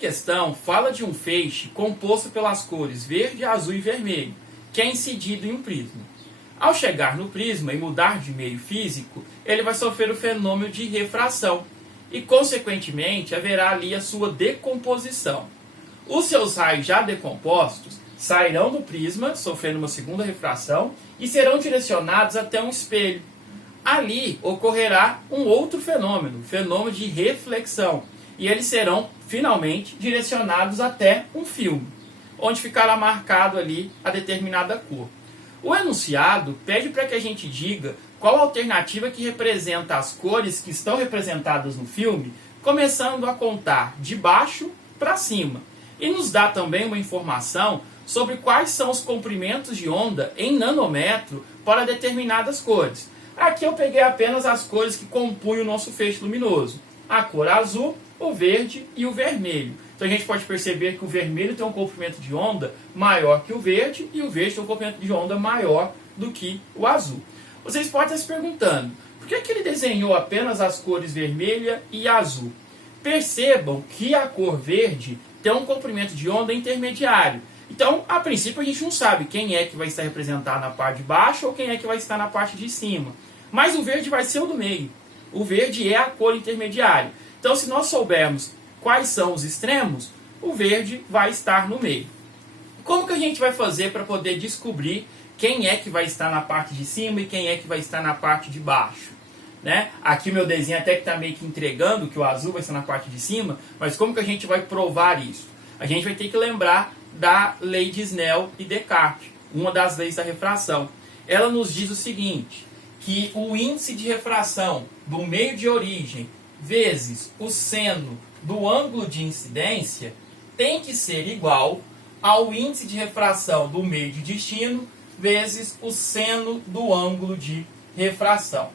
questão fala de um feixe composto pelas cores verde, azul e vermelho, que é incidido em um prisma. Ao chegar no prisma e mudar de meio físico, ele vai sofrer o fenômeno de refração e, consequentemente, haverá ali a sua decomposição. Os seus raios já decompostos sairão do prisma, sofrendo uma segunda refração, e serão direcionados até um espelho. Ali ocorrerá um outro fenômeno, o fenômeno de reflexão, e eles serão, finalmente, direcionados até um filme, onde ficará marcado ali a determinada cor. O enunciado pede para que a gente diga qual a alternativa que representa as cores que estão representadas no filme, começando a contar de baixo para cima. E nos dá também uma informação sobre quais são os comprimentos de onda em nanômetro para determinadas cores. Aqui eu peguei apenas as cores que compunham o nosso feixe luminoso. A cor azul, o verde e o vermelho. Então a gente pode perceber que o vermelho tem um comprimento de onda maior que o verde e o verde tem um comprimento de onda maior do que o azul. Vocês podem estar se perguntando, por que ele desenhou apenas as cores vermelha e azul? Percebam que a cor verde tem um comprimento de onda intermediário. Então, a princípio, a gente não sabe quem é que vai estar representado na parte de baixo ou quem é que vai estar na parte de cima. Mas o verde vai ser o do meio. O verde é a cor intermediária. Então, se nós soubermos quais são os extremos, o verde vai estar no meio. Como que a gente vai fazer para poder descobrir quem é que vai estar na parte de cima e quem é que vai estar na parte de baixo? Né? Aqui meu desenho até que está meio que entregando que o azul vai estar na parte de cima, mas como que a gente vai provar isso? A gente vai ter que lembrar da lei de Snell e Descartes, uma das leis da refração. Ela nos diz o seguinte, que o índice de refração do meio de origem vezes o seno do ângulo de incidência tem que ser igual ao índice de refração do meio de destino vezes o seno do ângulo de refração.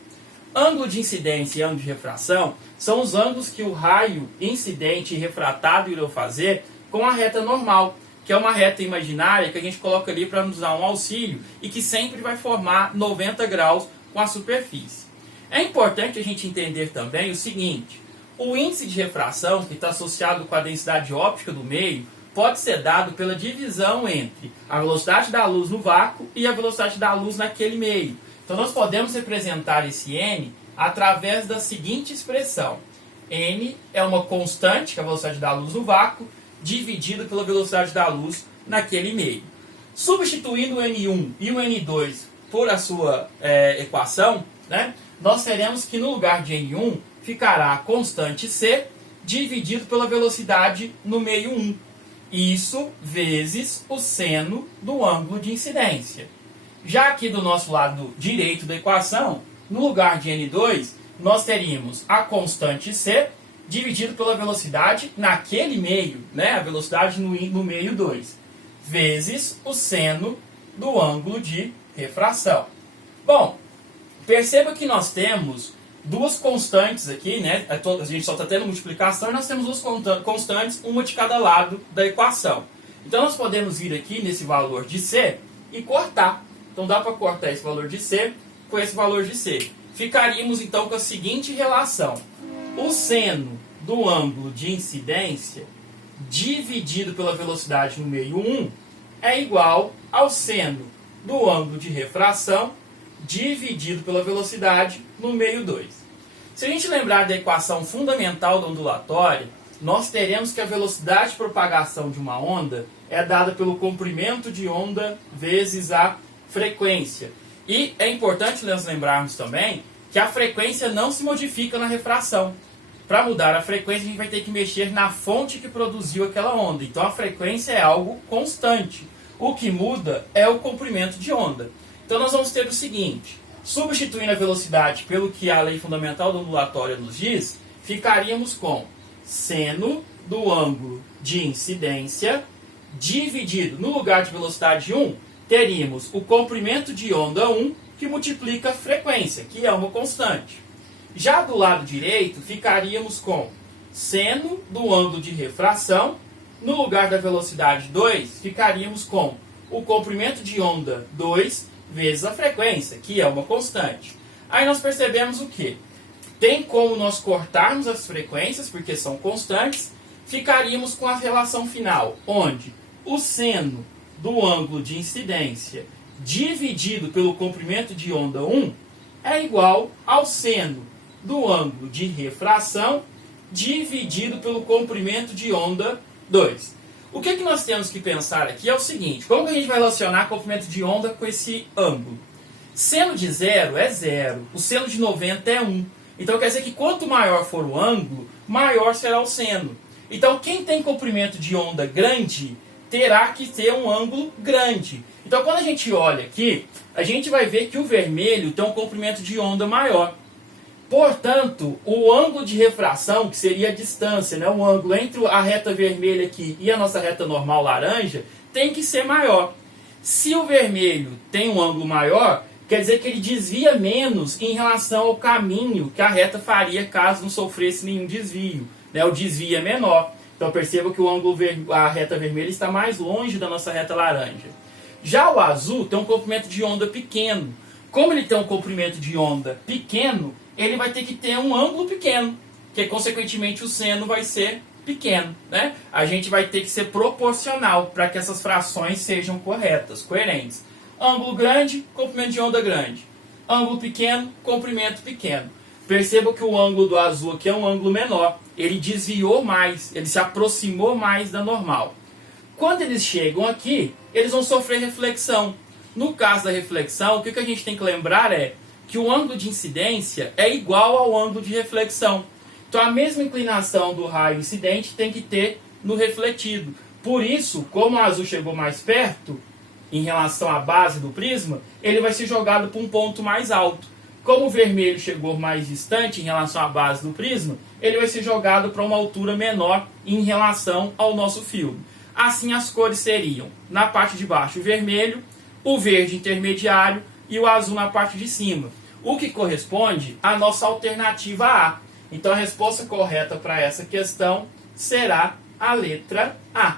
Ângulo de incidência e ângulo de refração são os ângulos que o raio incidente e refratado irão fazer com a reta normal, que é uma reta imaginária que a gente coloca ali para nos dar um auxílio e que sempre vai formar 90 graus com a superfície. É importante a gente entender também o seguinte, o índice de refração, que está associado com a densidade óptica do meio, pode ser dado pela divisão entre a velocidade da luz no vácuo e a velocidade da luz naquele meio. Então nós podemos representar esse n através da seguinte expressão. N é uma constante, que é a velocidade da luz no vácuo, dividido pela velocidade da luz naquele meio. Substituindo o N1 e o N2 por a sua equação, né, nós teremos que no lugar de N1 ficará a constante C dividido pela velocidade no meio 1. Isso vezes o seno do ângulo de incidência. Já aqui do nosso lado direito da equação, no lugar de N2, nós teríamos a constante C dividido pela velocidade naquele meio, né, a velocidade no meio 2, vezes o seno do ângulo de refração. Bom, perceba que nós temos duas constantes aqui, né, a gente só está tendo multiplicação e nós temos duas constantes, uma de cada lado da equação. Então nós podemos vir aqui nesse valor de C e cortar. Então dá para cortar esse valor de C com esse valor de C. Ficaríamos então com a seguinte relação. O seno do ângulo de incidência dividido pela velocidade no meio 1 é igual ao seno do ângulo de refração dividido pela velocidade no meio 2. Se a gente lembrar da equação fundamental da ondulatória, nós teremos que a velocidade de propagação de uma onda é dada pelo comprimento de onda vezes a frequência. E é importante nós lembrarmos também que a frequência não se modifica na refração. Para mudar a frequência, a gente vai ter que mexer na fonte que produziu aquela onda. Então a frequência é algo constante. O que muda é o comprimento de onda. Então nós vamos ter o seguinte, substituindo a velocidade pelo que a lei fundamental da ondulatória nos diz, ficaríamos com seno do ângulo de incidência dividido, no lugar de velocidade 1, teríamos o comprimento de onda 1 que multiplica a frequência, que é uma constante. Já do lado direito, ficaríamos com seno do ângulo de refração, no lugar da velocidade 2, ficaríamos com o comprimento de onda 2 vezes a frequência, que é uma constante. Aí nós percebemos o quê? Tem como nós cortarmos as frequências, porque são constantes, ficaríamos com a relação final, onde o seno do ângulo de incidência dividido pelo comprimento de onda 1 é igual ao seno do ângulo de refração dividido pelo comprimento de onda 2. O que nós temos que pensar aqui é o seguinte: como que a gente vai relacionar comprimento de onda com esse ângulo? Seno de 0 é 0, o seno de 90 é 1. Então quer dizer que quanto maior for o ângulo, maior será o seno. Então quem tem comprimento de onda grande terá que ter um ângulo grande. Então quando a gente olha aqui, a gente vai ver que o vermelho tem um comprimento de onda maior. Portanto, o ângulo de refração, que seria a distância, né, o ângulo entre a reta vermelha aqui e a nossa reta normal laranja, tem que ser maior. Se o vermelho tem um ângulo maior, quer dizer que ele desvia menos em relação ao caminho que a reta faria caso não sofresse nenhum desvio. Né? O desvio é menor. Então perceba que o ângulo a reta vermelha está mais longe da nossa reta laranja. Já o azul tem um comprimento de onda pequeno. Como ele tem um comprimento de onda pequeno, ele vai ter que ter um ângulo pequeno, que consequentemente o seno vai ser pequeno. Né? A gente vai ter que ser proporcional para que essas frações sejam corretas, coerentes. Ângulo grande, comprimento de onda grande. Ângulo pequeno, comprimento pequeno. Perceba que o ângulo do azul aqui é um ângulo menor. Ele desviou mais, ele se aproximou mais da normal. Quando eles chegam aqui, eles vão sofrer reflexão. No caso da reflexão, o que a gente tem que lembrar é que o ângulo de incidência é igual ao ângulo de reflexão. Então a mesma inclinação do raio incidente tem que ter no refletido. Por isso, como o azul chegou mais perto, em relação à base do prisma, ele vai ser jogado para um ponto mais alto. Como o vermelho chegou mais distante em relação à base do prisma, ele vai ser jogado para uma altura menor em relação ao nosso filme. Assim as cores seriam, na parte de baixo o vermelho, o verde intermediário e o azul na parte de cima. O que corresponde à nossa alternativa A. Então a resposta correta para essa questão será a letra A.